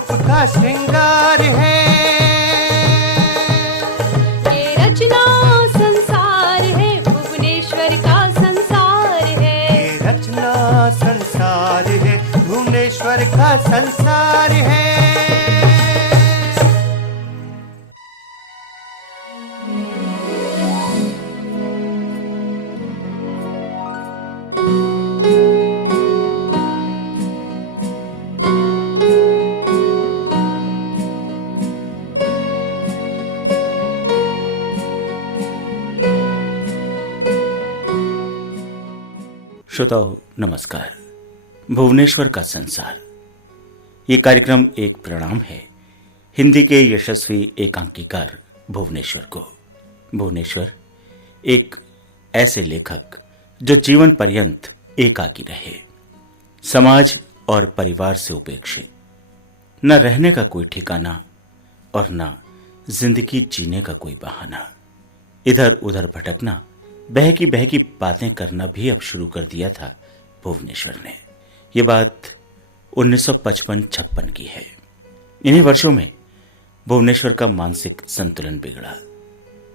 रूप का श्रृंगार है। ये रचना संसार है, भुवनेश्वर का संसार है। ये रचना संसार है, भुवनेश्वर का संसार है। श्रोताओ नमस्कार। भुवनेश्वर का संसार ये कार्यक्रम एक प्रणाम है हिंदी के यशस्वी एकांकीकार भुवनेश्वर को। भुवनेश्वर एक ऐसे लेखक जो जीवन पर्यंत एकाकी रहे, समाज और परिवार से उपेक्षित, न रहने का कोई ठिकाना और न जिंदगी जीने का कोई बहाना, इधर उधर भटकना, बहकी बहकी बातें करना भी अब शुरू कर दिया था भुवनेश्वर ने। ये बात 1955-56 की है। इन्हीं वर्षों में भुवनेश्वर का मानसिक संतुलन बिगड़ा।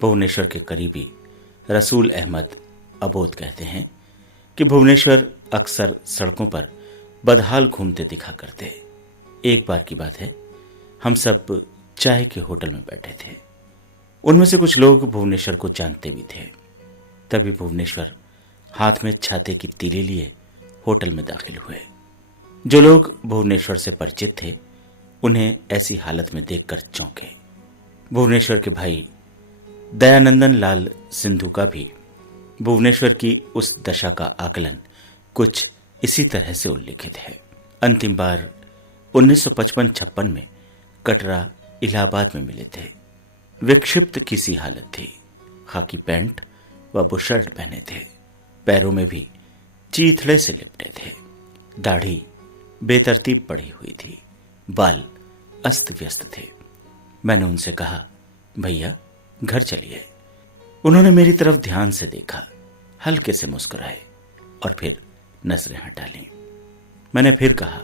भुवनेश्वर के करीबी रसूल अहमद अबोध कहते हैं कि भुवनेश्वर अक्सर सड़कों पर बदहाल घूमते दिखा करते। एक बार की बात है, हम सब चाय के होटल में बैठे थे। उनमें से कुछ लोग भुवनेश्वर को जानते भी थे। तभी भुवनेश्वर हाथ में छाते की तीली लिए होटल में दाखिल हुए। जो लोग भुवनेश्वर से परिचित थे उन्हें ऐसी हालत में देखकर चौंके। भुवनेश्वर के भाई दयानंदन लाल सिंधु का भी भुवनेश्वर की उस दशा का आकलन कुछ इसी तरह से उल्लिखित है। अंतिम बार 1955-56 में कटरा इलाहाबाद में मिले थे। विक्षिप्त किसी हालत थी। खाकी पैंट व बुशर्ट पहने थे। पैरों में भी चीथड़े से लिपटे थे। दाढ़ी बेतरतीब पड़ी हुई थी। बाल अस्त व्यस्त थे। मैंने उनसे कहा, भैया घर चलिए। उन्होंने मेरी तरफ ध्यान से देखा, हल्के से मुस्कुराए और फिर नजरें हटा लीं। मैंने फिर कहा,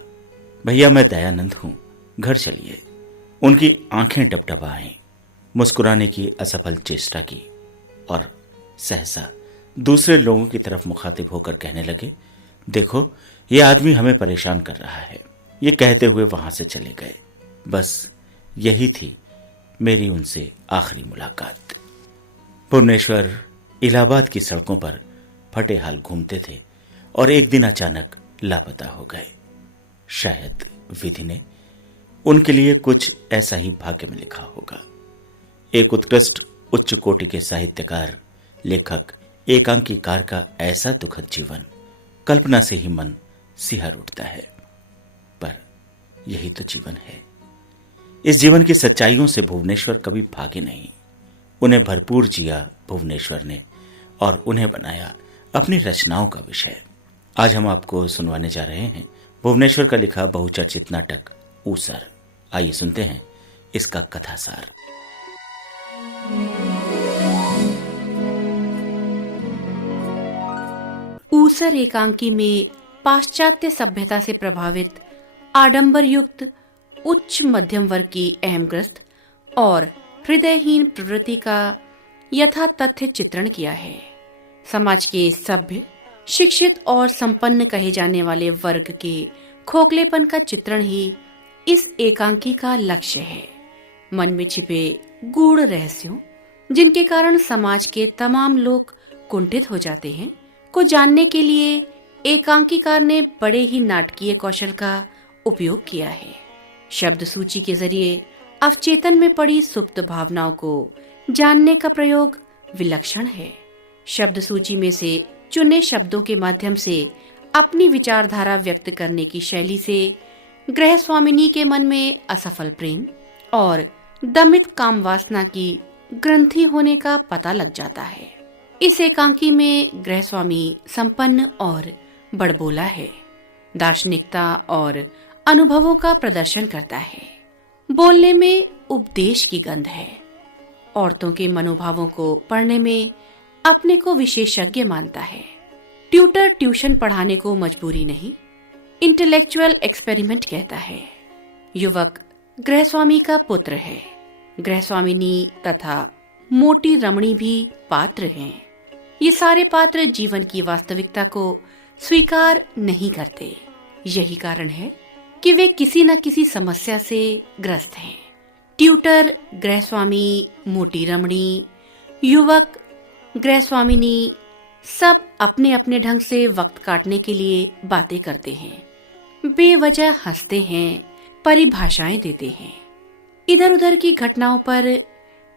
भैया मैं दयानंद हूं, घर चलिए। उनकी आंखें टपटपाईं। मुस्कुराने की असफल चेष्टा की और सहसा दूसरे लोगों की तरफ मुखातिब होकर कहने लगे, देखो ये आदमी हमें परेशान कर रहा है। ये कहते हुए वहां से चले गए। बस यही थी मेरी उनसे आखिरी मुलाकात। भुवनेश्वर इलाहाबाद की सड़कों पर फटे हाल घूमते थे और एक दिन अचानक लापता हो गए। शायद विधि ने उनके लिए कुछ ऐसा ही भाग्य में लिखा होगा। एक उत्कृष्ट उच्च कोटि के साहित्यकार, लेखक, एकांकीकार का ऐसा दुखद जीवन कल्पना से ही मन सिहर उठता है। पर यही तो जीवन है। इस जीवन की सच्चाइयों से भुवनेश्वर कभी भागे नहीं। उन्हें भरपूर जिया भुवनेश्वर ने और उन्हें बनाया अपनी रचनाओं का विषय। आज हम आपको सुनवाने जा रहे हैं भुवनेश्वर का लिखा बहुचर्चित नाटक ऊसर। आइए सुनते हैं इसका कथासार। ऊसर एकांकी में पाश्चात्य सभ्यता से प्रभावित आडंबर युक्त उच्च मध्यम वर्ग की अहमग्रस्त और हृदयहीन प्रवृत्ति का यथातथ्य चित्रण किया है। समाज के सभ्य, शिक्षित और संपन्न कहे जाने वाले वर्ग के खोखलेपन का चित्रण ही इस एकांकी का लक्ष्य है। मन में छिपे गूढ़ रहस्यों, जिनके कारण समाज के तमाम लोग कुंठित हो जाते हैं, को जानने के लिए एकांकीकार ने बड़े ही नाटकीय कौशल का उपयोग किया है। शब्द सूची के जरिए अवचेतन में पड़ी सुप्त भावनाओं को जानने का प्रयोग विलक्षण है। शब्द सूची में से चुने शब्दों के माध्यम से अपनी विचारधारा व्यक्त करने की शैली से गृह स्वामिनी के मन में असफल प्रेम और दमित काम वासना की ग्रंथि होने का पता लग जाता है। इस एकांकी में गृह स्वामी संपन्न और बड़बोला है। दार्शनिकता और अनुभवों का प्रदर्शन करता है। बोलने में उपदेश की गंध है। औरतों के मनोभावों को पढ़ने में अपने को विशेषज्ञ मानता है। ट्यूटर ट्यूशन पढ़ाने को मजबूरी नहीं, इंटेलेक्चुअल एक्सपेरिमेंट कहता है। युवक गृहस्वामी का पुत्र है। गृहस्वामिनी तथा मोटी रमणी भी पात्र हैं। ये सारे पात्र जीवन की वास्तविकता को स्वीकार नहीं करते। यही कारण है कि वे किसी न किसी समस्या से ग्रस्त हैं। ट्यूटर, गृहस्वामी, मोटी रमणी, युवक, गृहस्वामिनी सब अपने अपने ढंग से वक्त काटने के लिए बातें करते हैं, बेवजह हंसते हैं, परिभाषाएं देते हैं, इधर उधर की घटनाओं पर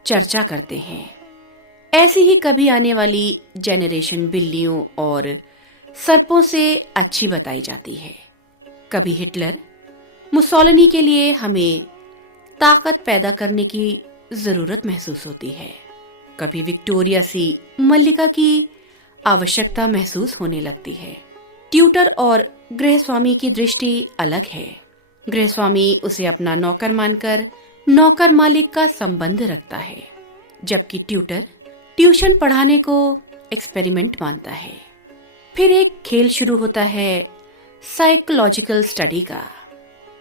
चर्चा करते हैं। ऐसी ही कभी आने वाली जेनरेशन बिल्लियों और सर्पों से अच्छी बताई जाती है। कभी हिटलर, मुसोलिनी के लिए हमें ताकत पैदा करने की जरूरत महसूस होती है। कभी विक्टोरिया सी मल्लिका की आवश्यकता महसूस होने लगती है। ट्यूटर और गृहस्वामी की दृष्टि अलग है। गृहस्वामी उसे अपना नौकर मानकर नौकर मालिक का संबंध रखता है, जबकि ट्यूटर ट्यूशन पढ़ाने को एक्सपेरिमेंट मानता है। फिर एक खेल शुरू होता है साइकोलॉजिकल स्टडी का।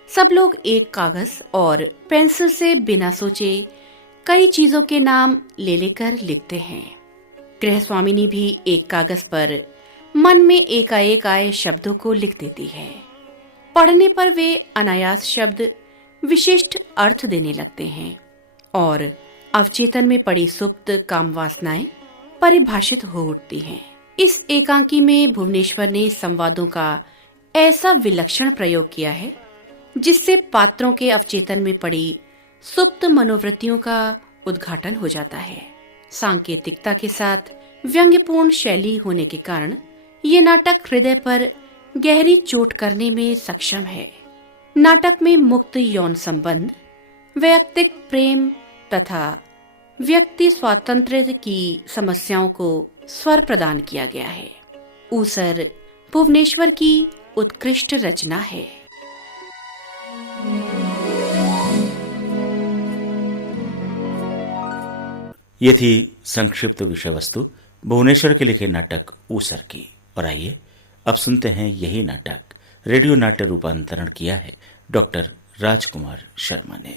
सब लोग एक कागज और पेंसिल से बिना सोचे कई चीजों के नाम ले लेकर लिखते हैं। गृहस्वामिनी भी एक कागज पर मन में एकाएक आए शब्दों को लिख देती है। पढ़ने पर वे अनायास शब्द विशिष्ट अर्थ देने लगते हैं और अवचेतन में पड़ी सुप्त काम वासनाएं परिभाषित हो उठती हैं। इस एकांकी में भुवनेश्वर ने संवादों का ऐसा विलक्षण प्रयोग किया है जिससे पात्रों के अवचेतन में पड़ी सुप्त मनोवृत्तियों का उद्घाटन हो जाता है। सांकेतिकता के साथ व्यंग्यपूर्ण शैली होने के कारण ये नाटक हृदय पर गहरी चोट करने में सक्षम है। नाटक में मुक्त यौन संबंध, वैयक्तिक प्रेम तथा व्यक्ति स्वातंत्र्य की समस्याओं को स्वर प्रदान किया गया है। ऊसर भुवनेश्वर की उत्कृष्ट रचना है। ये थी संक्षिप्त विषय वस्तु भुवनेश्वर के लिखे नाटक ऊसर की। और आइए अब सुनते हैं यही नाटक रेडियो नाट्य रूपांतरण किया है डॉक्टर राजकुमार शर्मा ने।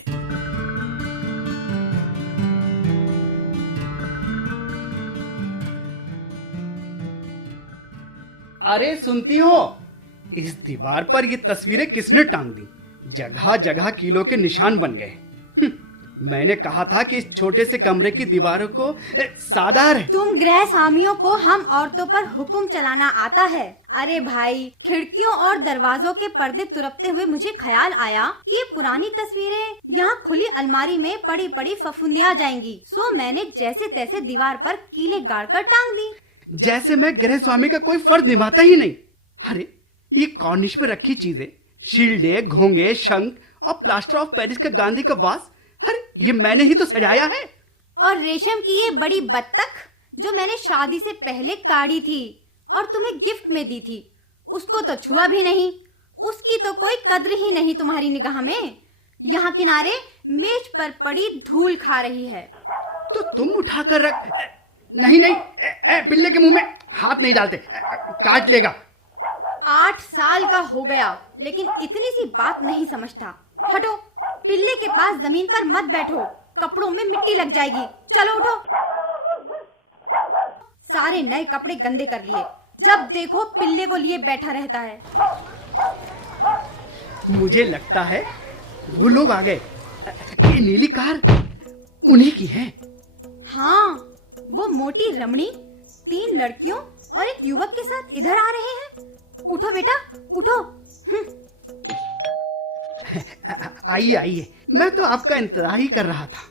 अरे सुनती हो, इस दीवार पर ये तस्वीरें किसने टांग दी? जगह जगह कीलों के निशान बन गए। मैंने कहा था कि इस छोटे से कमरे की दीवारों को सादा रहे। तुम गृह स्वामियों को हम औरतों पर हुक्म चलाना आता है। अरे भाई, खिड़कियों और दरवाजों के पर्दे तुरपते हुए मुझे ख्याल आया कि ये पुरानी तस्वीरें यहाँ खुली अलमारी में पड़ी पड़ी फफूंदिया जाएंगी। सो मैंने जैसे तैसे दीवार पर कीले गाड़कर टांग दी। जैसे मैं गृह स्वामी का कोई फर्ज निभाता ही नहीं। अरे ये कॉर्निश पे रखी चीजें, शील्डे, घोंगे, शंख और प्लास्टर ऑफ पेरिस का गांधी का वास, अरे ये मैंने ही तो सजाया है। और रेशम की ये बड़ी बत्तख जो मैंने शादी से पहले काढ़ी थी और तुम्हें गिफ्ट में दी थी, उसको तो छुआ भी नहीं। उसकी तो कोई कद्र ही नहीं तुम्हारी निगाह में। यहाँ किनारे मेज पर पड़ी धूल खा रही है। तो तुम उठा कर रख। नहीं नहीं, पिल्ले के मुंह में हाथ नहीं डालते, काट लेगा। 8 साल का हो गया लेकिन इतनी सी बात नहीं समझता। हटो, पिल्ले के पास जमीन पर मत बैठो, कपड़ों में मिट्टी लग जाएगी। चलो उठो। सारे नए कपड़े गंदे कर लिए, जब देखो पिल्ले को लिए बैठा रहता है। मुझे लगता है वो लोग आ गए। ये नीली कार उन्हीं की है। हाँ, वो मोटी रमणी 3 लड़कियों और एक युवक के साथ इधर आ रहे हैं। उठो बेटा, उठो। आइए आइए, मैं तो आपका इंतजार ही कर रहा था।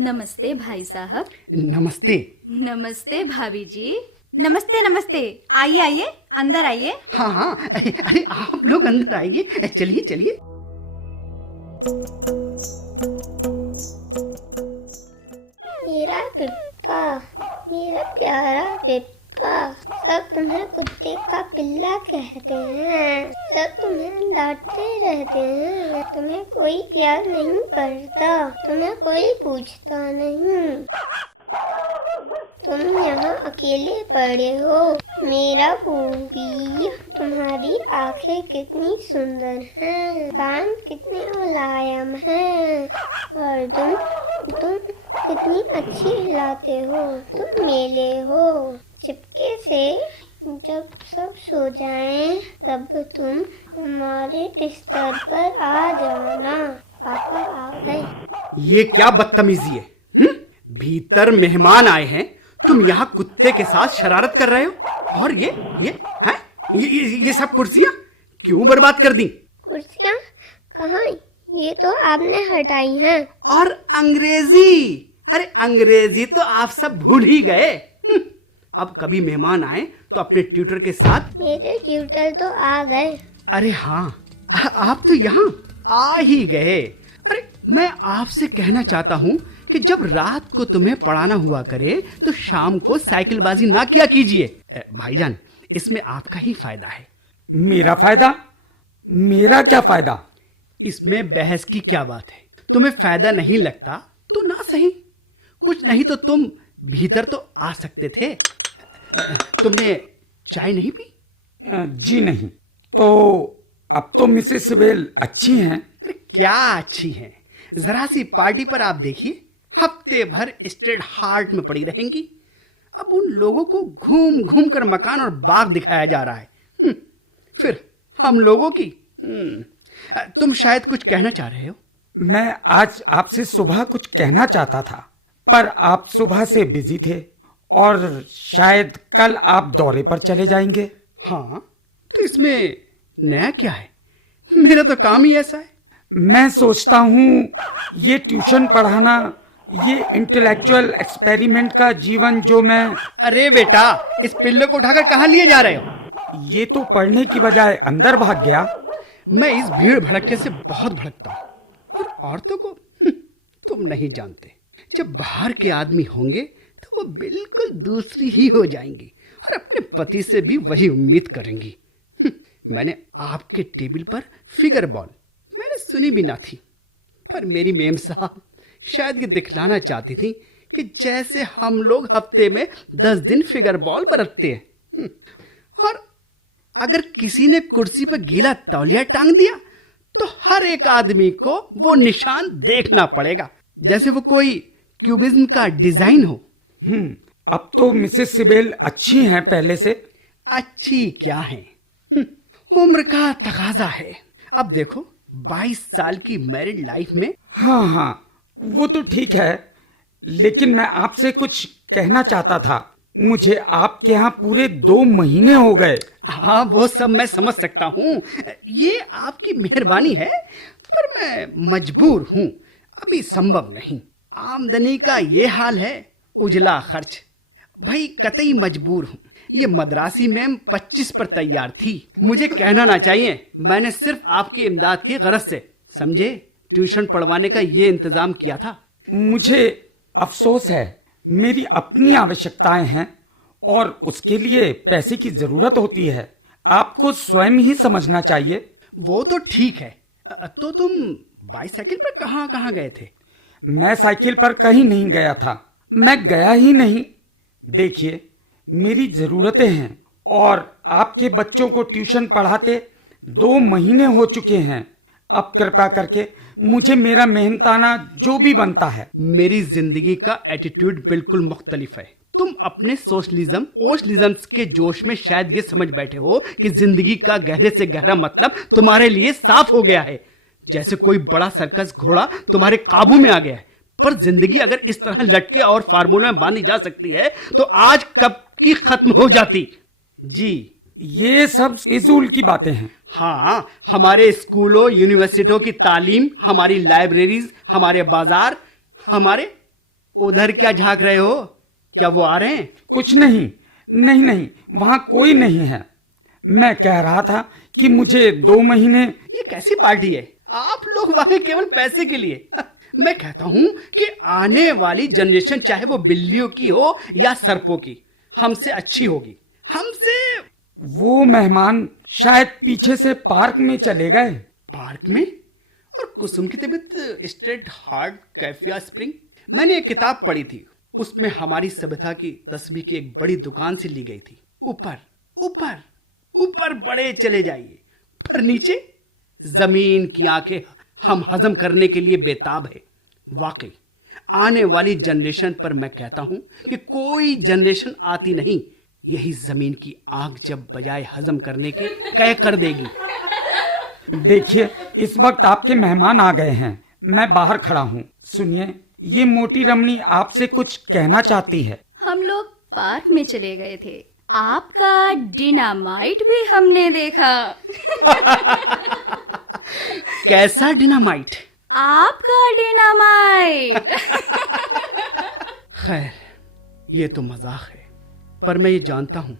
नमस्ते भाई साहब। नमस्ते। नमस्ते भाभी जी। नमस्ते नमस्ते। आइए आइए, अंदर आइए। हाँ हाँ, अरे आप लोग अंदर आइए। चलिए चलिए। मेरा पिप्पा, मेरा प्यारा पिप्पा, सब तुम्हें कुत्ते का पिल्ला कहते हैं। सब तुम्हें डांटते रहते हैं। तुम्हें कोई प्यार नहीं करता, तुम्हें कोई पूछता नहीं। तुम यहाँ अकेले पड़े हो। मेरा फूफी, तुम्हारी आंखें कितनी सुंदर हैं, कान कितने मुलायम हैं, और तुम कितनी अच्छी हिलाते हो। तुम मेले हो। चुपके से जब सब सो जाएं, तब तुम हमारे बिस्तर पर आ जाना। पापा आ गए। ये क्या बदतमीजी है? भीतर मेहमान आए हैं, तुम यहाँ कुत्ते के साथ शरारत कर रहे हो। और ये हैं? ये सब कुर्सियाँ क्यों बर्बाद कर दी? कुर्सियाँ कहाँ? ये तो आपने हटाई हैं। और अंग्रेजी, अरे अंग्रेजी तो आप सब भूल ही गए। अब कभी मेहमान आए तो अपने ट्यूटर के साथ। मेरे ट्यूटर तो आ गए। अरे हाँ, आप तो यहाँ आ ही गए। अरे मैं आपसे कहना चाहता हूँ कि जब रात को तुम्हें पढ़ाना हुआ करे तो शाम को साइकिलबाजी ना किया कीजिए। भाईजान, इसमें आपका ही फायदा है। मेरा फायदा? मेरा क्या फायदा? इसमें बहस की क्या बात है? तुम्हें फायदा नहीं लगता तो ना सही, कुछ नहीं तो तुम भीतर तो आ सकते थे। तुमने चाय नहीं पी? जी नहीं। तो अब तो मिसेस सिबेल अच्छी हैं। अरे क्या अच्छी हैं? जरा सी पार्टी पर आप देखिए, हफ्ते भर स्ट्रेट हार्ट में पड़ी रहेंगी। अब उन लोगों को घूम घूम कर मकान और बाग दिखाया जा रहा है। फिर हम लोगों की। तुम शायद कुछ कहना चाह रहे हो। मैं आज आपसे सुबह कुछ कहना चाहता था, पर आप सुबह से बिजी थे और शायद कल आप दौरे पर चले जाएंगे। हाँ, तो इसमें नया क्या है? मेरा तो काम ही ऐसा है। मैं सोचता हूँ ये ट्यूशन पढ़ाना, ये इंटेलेक्चुअल एक्सपेरिमेंट का जीवन जो मैं। अरे बेटा, इस पिल्ले को उठाकर कहाँ लिए जा रहे हो? ये तो पढ़ने की बजाय अंदर भाग गया। मैं इस भीड़ भड़के से बहुत भड़कता हूँ, और औरतों को तुम नहीं जानते। जब बाहर के आदमी होंगे तो वो बिल्कुल दूसरी ही हो जाएंगी और अपने पति से भी वही उम्मीद करेंगी। मैंने आपके टेबल पर फिगर बॉल मैंने सुनी भी ना थी, पर मेरी मेम साहब शायद ये दिखलाना चाहती थी कि जैसे हम लोग हफ्ते में 10 दिन फिगर बॉल बरतते हैं। और अगर किसी ने कुर्सी पर गीला तौलिया टांग दिया तो हर एक आदमी को वो निशान देखना पड़ेगा, जैसे वो कोई क्यूबिज्म का डिजाइन हो। अब तो मिसेस सिबेल अच्छी हैं पहले से। अच्छी क्या है, उम्र का तकाजा है। अब देखो, 22 साल की मैरिड लाइफ में। हाँ, वो तो ठीक है, लेकिन मैं आपसे कुछ कहना चाहता था। मुझे आपके यहाँ पूरे 2 महीने हो गए। हाँ, वो सब मैं समझ सकता हूँ, ये आपकी मेहरबानी है, पर मैं मजबूर हूँ, अभी संभव नहीं। आमदनी का ये हाल है, उजला खर्च, भाई कतई मजबूर हूँ। ये मद्रासी मैम 25 पर तैयार थी, मुझे कहना ना चाहिए। मैंने सिर्फ आपकी इमदाद की गरज से, समझे, ट्यूशन पढ़वाने का ये इंतजाम किया था। मुझे अफसोस है, मेरी अपनी आवश्यकताएं हैं और उसके लिए पैसे की जरूरत होती है। आपको स्वयं ही समझना चाहिए। वो तो ठीक है, तो तुम बाईसाइकिल पर कहाँ कहाँ गए थे? मैं साइकिल पर कहीं नहीं गया था, मैं गया ही नहीं। देखिए, मेरी जरूरतें हैं और आपके बच्चों को ट्यूशन पढ़ाते 2 महीने हो चुके हैं। अब कृपया करके मुझे मेरा मेहनताना जो भी बनता है। मेरी जिंदगी का एटीट्यूड बिल्कुल मुख्तलिफ है। तुम अपने सोशलिज्म ओशलिज्म के जोश में शायद ये समझ बैठे हो कि जिंदगी का गहरे से गहरा मतलब तुम्हारे लिए साफ हो गया है, जैसे कोई बड़ा सर्कस घोड़ा तुम्हारे काबू में आ गया है। पर जिंदगी अगर इस तरह लटके और फार्मूला में बांधी जा सकती है तो आज कब की खत्म हो जाती। जी, ये सब फिजूल की बातें हैं। हाँ, हमारे स्कूलों यूनिवर्सिटियों की तालीम, हमारी लाइब्रेरीज, हमारे बाजार, हमारे उधर क्या झांक रहे हो? क्या वो आ रहे हैं? कुछ नहीं, नहीं, वहां कोई नहीं है। मैं कह रहा था कि मुझे 2 महीने। ये कैसी पार्टी है? आप लोग वहां केवल पैसे के लिए। मैं कहता हूं कि आने वाली जनरेशन, चाहे वो बिल्लियों की हो या सर्पों की, हमसे अच्छी होगी, हमसे। वो मेहमान शायद पीछे से पार्क में चले गए। पार्क में? और कुसुम की तबीयत स्ट्रेट हार्ट कैफिया स्प्रिंग। मैंने एक किताब पढ़ी थी, उसमें हमारी सभ्यता की तस्वीर की एक बड़ी दुकान से ली गई थी। ऊपर ऊपर ऊपर बड़े चले जाइए, पर नीचे जमीन की आंखें हम हजम करने के लिए बेताब है। वाकई आने वाली जनरेशन पर मैं कहता हूं कि कोई जनरेशन आती नहीं, यही जमीन की आग जब बजाय हजम करने के कह कर देगी। देखिए, इस वक्त आपके मेहमान आ गए हैं, मैं बाहर खड़ा हूँ। सुनिए, ये मोटी रमणी आपसे कुछ कहना चाहती है। हम लोग पार्क में चले गए थे, आपका डिनामाइट भी हमने देखा। कैसा डिनामाइट? आपका डिनामाइट। खैर, ये तो मजाक है, पर मैं ये जानता हूं,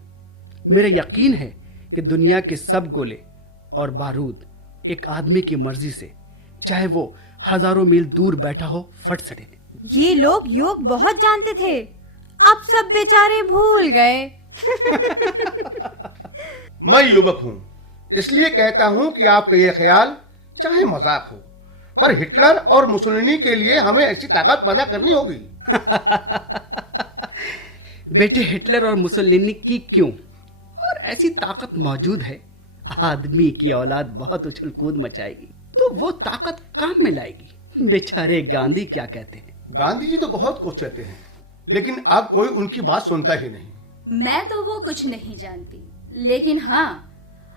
मेरा यकीन है कि दुनिया के सब गोले और बारूद एक आदमी की मर्जी से, चाहे वो हजारों मील दूर बैठा हो, फट सके। ये लोग योग बहुत जानते थे, अब सब बेचारे भूल गए। मैं युवक हूँ, इसलिए कहता हूँ कि आपका ये ख्याल चाहे मजाक हो, पर हिटलर और मुसोलिनी के लिए हमें ऐसी ताकत पैदा करनी होगी। बेटे, हिटलर और मुसोलिनी की क्यों, और ऐसी ताकत मौजूद है। आदमी की औलाद बहुत उछल कूद मचाएगी तो वो ताकत काम में लाएगी। बेचारे गांधी क्या कहते हैं? गांधी जी तो बहुत कुछ कहते हैं, लेकिन अब कोई उनकी बात सुनता ही नहीं। मैं तो वो कुछ नहीं जानती, लेकिन हाँ,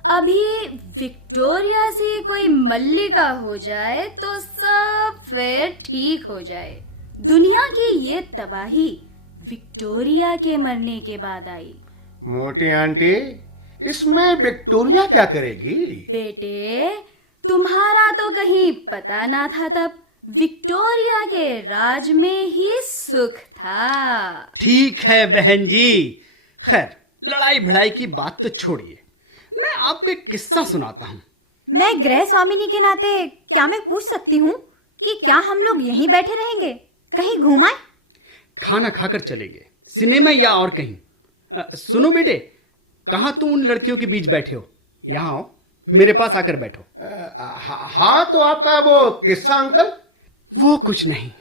अभी विक्टोरिया से कोई मल्लिका हो जाए तो सब फिर ठीक हो जाए। दुनिया की ये तबाही विक्टोरिया के मरने के बाद आई। मोटी आंटी, इसमें विक्टोरिया क्या करेगी? बेटे, तुम्हारा तो कहीं पता ना था, तब विक्टोरिया के राज में ही सुख था। ठीक है बहन जी। खैर, लड़ाई भिड़ाई की बात तो छोड़िए, मैं आपको एक किस्सा सुनाता हूँ। मैं गृह स्वामिनी के नाते क्या मैं पूछ सकती हूँ कि क्या हम लोग यहीं बैठे रहेंगे, कहीं घूमाएं? खाना खाकर चलेंगे, सिनेमा या और कहीं। सुनो बेटे, कहाँ तुम उन लड़कियों के बीच बैठे हो? यहाँ आओ, मेरे पास आकर बैठो। हाँ, तो आपका वो किस्सा अंकल? वो कुछ नहीं,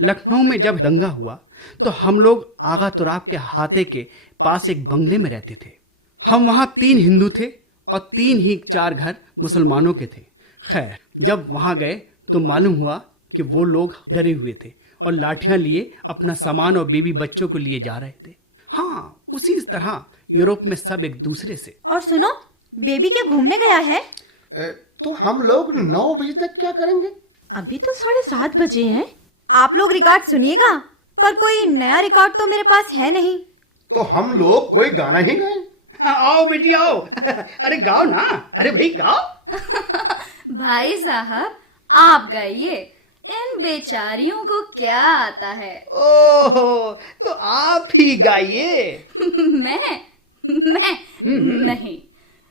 लखनऊ में जब दंगा हुआ तो हम लोग आगा तुराब के हाथे के पास एक बंगले में रहते थे। हम वहाँ 3 हिंदू थे और 3 ही 4 घर मुसलमानों के थे। खैर, जब वहाँ गए तो मालूम हुआ कि वो लोग डरे हुए थे और लाठियां लिए अपना सामान और बीबी बच्चों को लिए जा रहे थे। हाँ, उसी तरह यूरोप में सब एक दूसरे से। और सुनो, बेबी क्या घूमने गया है? तो हम लोग 9 बजे तक क्या करेंगे? अभी तो 7:30 बजे हैं। आप लोग रिकॉर्ड सुनिएगा, पर कोई नया रिकॉर्ड तो मेरे पास है नहीं। तो हम लोग कोई गाना ही गाएं? आओ बेटी आओ। अरे गाओ ना, अरे भाई गाओ। भाई साहब, आप गाइए, इन बेचारियों को क्या आता है। ओहो, तो आप ही गाइए। मैं नहीं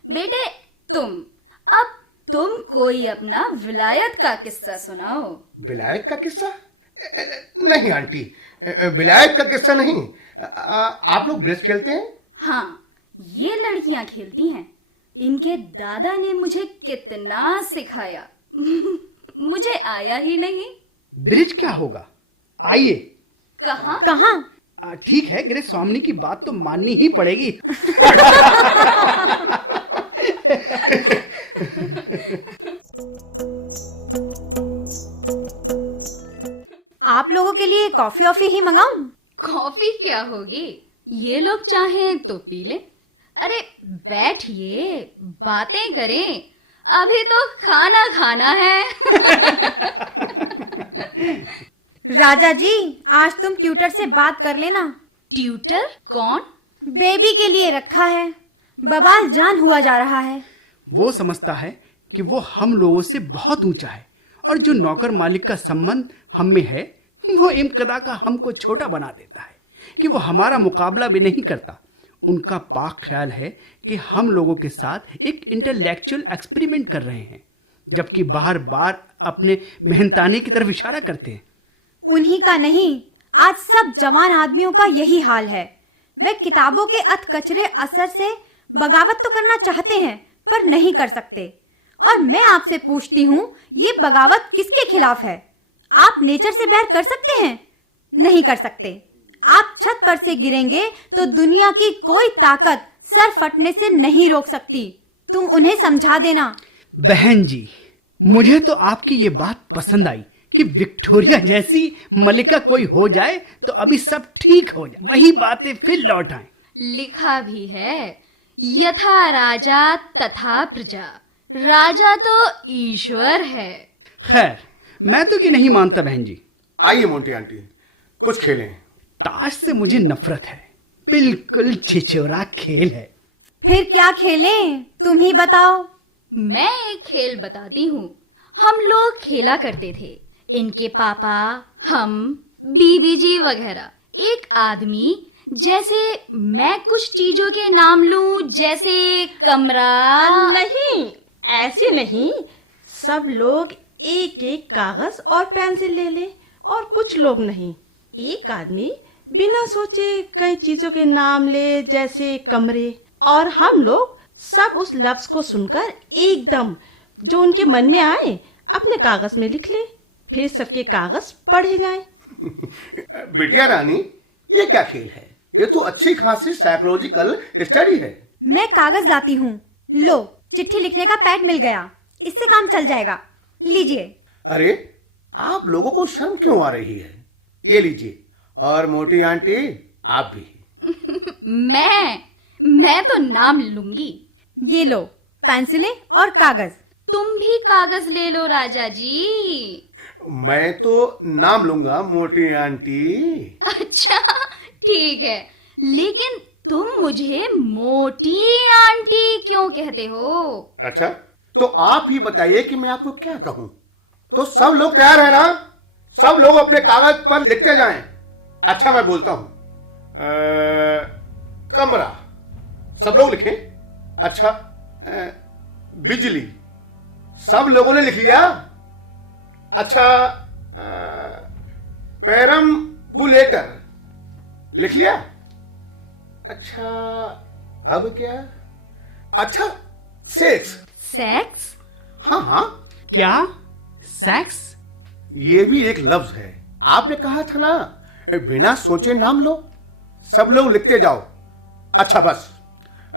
बेटे, अब तुम कोई अपना विलायत का किस्सा सुनाओ। विलायत का किस्सा? नहीं आंटी, विलायत का किस्सा नहीं। आप लोग ब्रिज खेलते हैं? हाँ, ये लड़कियां खेलती हैं। इनके दादा ने मुझे कितना सिखाया। मुझे आया ही नहीं। ब्रिज क्या होगा? आइए। कहाँ? ठीक है, गृह स्वामिनी की बात तो माननी ही पड़ेगी। आप लोगों के लिए कॉफी ऑफी ही मंगाऊं? कॉफी क्या होगी, ये लोग चाहें तो पी ले। अरे बैठिए, बातें करें, अभी तो खाना खाना है। राजा जी, आज तुम ट्यूटर से बात कर लेना। ट्यूटर? कौन? बेबी के लिए रखा है, बवाल जान हुआ जा रहा है। वो समझता है कि वो हम लोगों से बहुत ऊंचा है, और जो नौकर मालिक का संबंध हम में है, वो इम्कदा का हमको छोटा बना देता है कि वो हमारा मुकाबला भी नहीं करता। उनका पाक ख्याल है कि हम लोगों के साथ एक इंटेलेक्चुअल एक्सपेरिमेंट कर रहे हैं, जबकि बार बार अपने मेहनताने की तरफ इशारा करते हैं। उन्हीं का नहीं, आज सब जवान आदमियों का यही हाल है। वे किताबों के अधकचरे असर से बगावत तो करना चाहते हैं, पर नहीं कर सकते। और मैं आपसे पूछती हूँ, ये बगावत किसके खिलाफ है? आप नेचर से बैर कर सकते हैं? नहीं कर सकते। आप छत पर से गिरेंगे तो दुनिया की कोई ताकत सर फटने से नहीं रोक सकती। तुम उन्हें समझा देना। बहन जी, मुझे तो आपकी ये बात पसंद आई कि विक्टोरिया जैसी मलिका कोई हो जाए तो अभी सब ठीक हो जाए, वही बातें फिर लौट आए। लिखा भी है, यथा राजा तथा प्रजा, राजा तो ईश्वर है। खैर, मैं तो ये नहीं मानता बहन जी। आइए मोंटी आंटी, कुछ खेलें। ताश से मुझे नफरत है, बिल्कुल छिछोरा खेल है। फिर क्या खेलें, तुम ही बताओ। मैं एक खेल बताती हूँ, हम लोग खेला करते थे। इनके पापा, हम, बीबी जी वगैरह। एक आदमी, जैसे मैं कुछ चीजों के नाम लूं, जैसे कमरा। नहीं, ऐसे नहीं। सब लोग एक एक कागज और पेंसिल ले लें और कुछ लोग नहीं। एक आदमी बिना सोचे कई चीजों के नाम ले, जैसे कमरे, और हम लोग सब उस लफ्ज को सुनकर एकदम जो उनके मन में आए अपने कागज में लिख ले, फिर सबके कागज पढ़े जाएं। बिटिया रानी, ये क्या खेल है? ये तो अच्छी खासी साइकोलॉजिकल स्टडी है। मैं कागज लाती हूँ। लो, चिट्ठी लिखने का पैड मिल गया, इससे काम चल जाएगा। लीजिए। अरे, आप लोगों को शर्म क्यों आ रही है? ये लीजिए। और मोटी आंटी, आप भी। मैं तो नाम लूंगी। ये लो पेंसिलें और कागज। तुम भी कागज ले लो राजा जी। मैं तो नाम लूंगा मोटी आंटी। अच्छा, ठीक है, लेकिन तुम मुझे मोटी आंटी क्यों कहते हो? अच्छा, तो आप ही बताइए कि मैं आपको क्या कहूं। तो सब लोग तैयार है ना? सब लोग अपने कागज पर लिखते जाएं। अच्छा, मैं बोलता हूं। कमरा, सब लोग लिखें। अच्छा, बिजली, सब लोगों ने लिख लिया। अच्छा, पेरम्बुलेटर लिख लिया। अच्छा, अब क्या? अच्छा, सेक्स। सेक्स? हाँ हाँ। क्या? सेक्स? ये भी एक लफ्ज है। आपने कहा था ना, बिना सोचे नाम लो। सब लोग लिखते जाओ। अच्छा, बस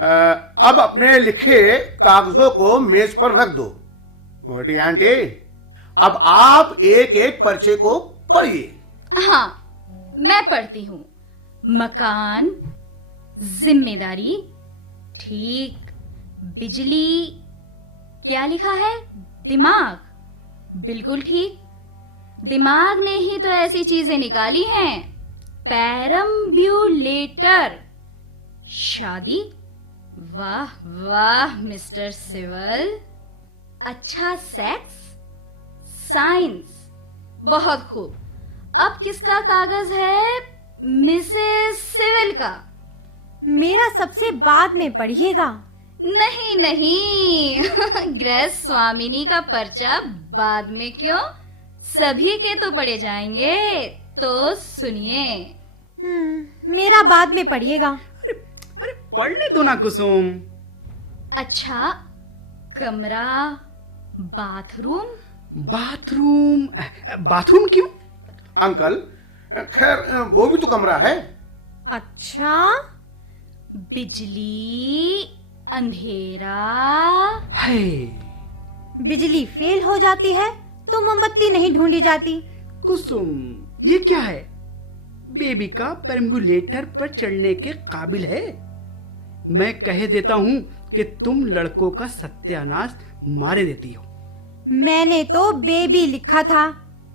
अब अपने लिखे कागजों को मेज पर रख दो। मोटी आंटी, अब आप एक एक पर्चे को पढ़िए। हाँ, मैं पढ़ती हूँ। मकान, जिम्मेदारी, ठीक। बिजली, क्या लिखा है? दिमाग, बिल्कुल ठीक। दिमाग ने ही तो ऐसी चीजें निकाली हैं। पेरम्बुलेटर, शादी। वाह वाह मिस्टर सिवल। अच्छा, सेक्स, साइंस, बहुत खूब। अब किसका कागज है? मिसेस सिविल का। मेरा सबसे बाद में पढ़िएगा। नहीं नहीं, गृह स्वामिनी का पर्चा बाद में क्यों? सभी के तो पढ़े जाएंगे। तो सुनिए। मेरा बाद में पढ़िएगा। अरे पढ़ने दो ना कुसुम। अच्छा, कमरा, बाथरूम। बाथरूम? बाथरूम क्यों? अंकल, खैर वो भी तो कमरा है। अच्छा, बिजली, अंधेरा। है। बिजली फेल हो जाती है तो मोमबत्ती नहीं ढूंढी जाती। कुसुम, ये क्या है? बेबी का पेरम्बुलेटर पर चढ़ने के काबिल है। मैं कह देता हूँ कि तुम लड़कों का सत्यानाश मारे देती हो। मैंने तो बेबी लिखा था,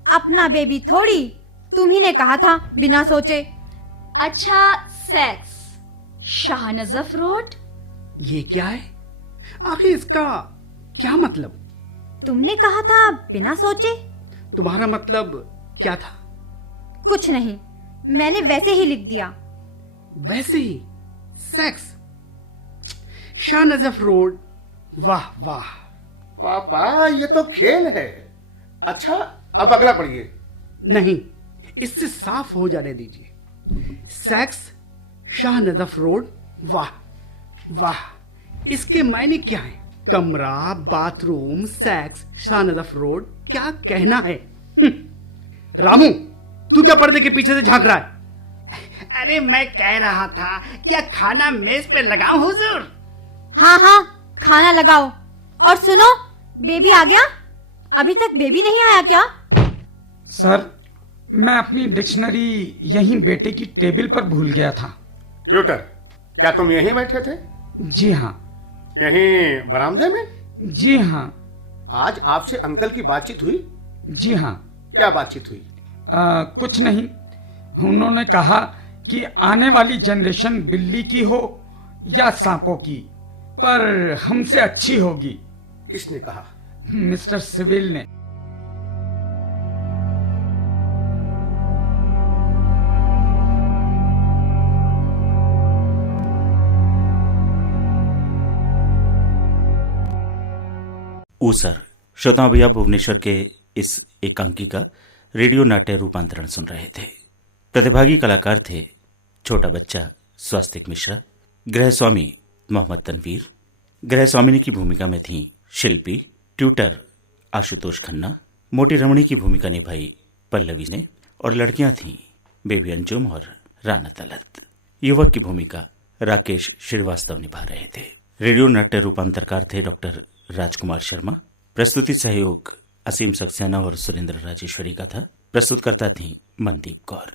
अपना बेबी थोड़ी। तुम ही ने कहा था बिना सोचे। अच्छा, सेक्स, शाहनजफ रोड। ये क्या है? आखिर इसका क्या मतलब? तुमने कहा था बिना सोचे। तुम्हारा मतलब क्या था? कुछ नहीं, मैंने वैसे ही लिख दिया। वैसे ही? Sex, Shahnajaf road. वाह वाह। पापा, ये तो खेल है। अच्छा, अब अगला पढ़िए। नहीं, इससे साफ हो जाने दीजिए। सेक्स, शाहनजफ रोड। वाह वाह, इसके मायने क्या है? कमरा, बाथरूम, सेक्स, शाहनजफ रोड, क्या कहना है? रामू, तू क्या पर्दे के पीछे से झांक रहा है? अरे मैं कह रहा था, क्या खाना मेज पे लगाऊं हुजूर? हाँ हाँ, खाना लगाओ। और सुनो, बेबी आ गया? अभी तक बेबी नहीं आया क्या? सर, मैं अपनी डिक्शनरी यहीं बेटे की टेबल पर भूल गया था। ट्यूटर, क्या तुम यहीं बैठे थे? जी हाँ। यहीं बरामदे में? जी हाँ। आज आपसे अंकल की बातचीत हुई? जी हाँ। क्या बातचीत हुई? कुछ नहीं। उन्होंने कहा कि आने वाली जनरेशन बिल्ली की हो या सांपों की, पर हमसे अच्छी होगी। किसने कहा? मिस्टर सिविल ने। ऊसर श्रोताओं, भैया भुवनेश्वर के इस एकांकी का रेडियो नाट्य रूपांतरण सुन रहे थे। प्रतिभागी कलाकार थे छोटा बच्चा स्वास्तिक मिश्रा, गृहस्वामी मोहम्मद तनवीर, गृहस्वामिनी की भूमिका में थी शिल्पी, ट्यूटर आशुतोष खन्ना, मोटी रमणी की भूमिका निभाई पल्लवी ने, और लड़कियां थीं बेबी अंजुम और राना तलत। युवक की भूमिका राकेश श्रीवास्तव निभा रहे थे। रेडियो नाट्य रूपांतरकार थे डॉक्टर राजकुमार शर्मा। प्रस्तुति सहयोग असीम सक्सेना और सुरेंद्र राजेश्वरी का था। प्रस्तुतकर्ता थी मनदीप कौर।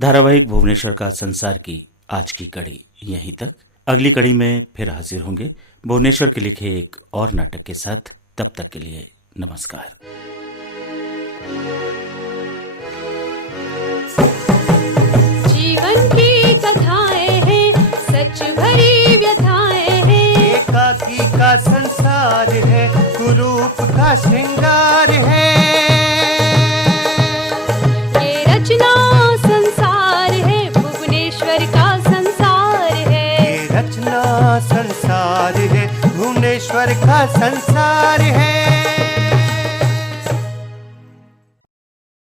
धारावाहिक भुवनेश्वर का संसार की आज की कड़ी यहीं तक। अगली कड़ी में फिर हाजिर होंगे भुवनेश्वर के लिखे एक और नाटक के साथ। तब तक के लिए नमस्कार। जीवन की कथाएं हैं, सच भरी व्यथाएं हैं। एकाकी का संसार है, कुरूप का श्रृंगार है। ये रचना संसार है, भुवनेश्वर का संसार है। ये रचना संसार है, भुवनेश्वर का संसार है।